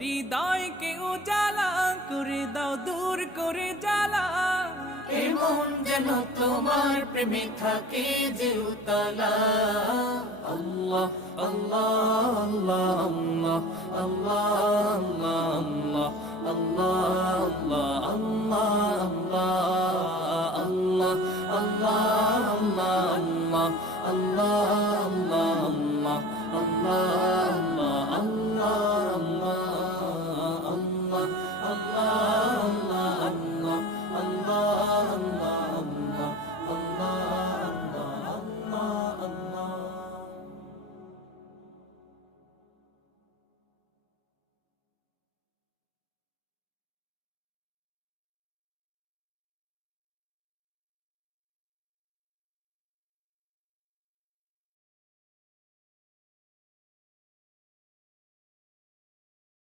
হৃদয়কে উজালা করে দাও, দূর করে জ্বালা। এমন যেন তোমার প্রেমে থাকে যে উতলা। আল্লাহ আল্লাহ আল্লাহ আল্লাহ আল্লাহ আল্লাহ আল্লাহ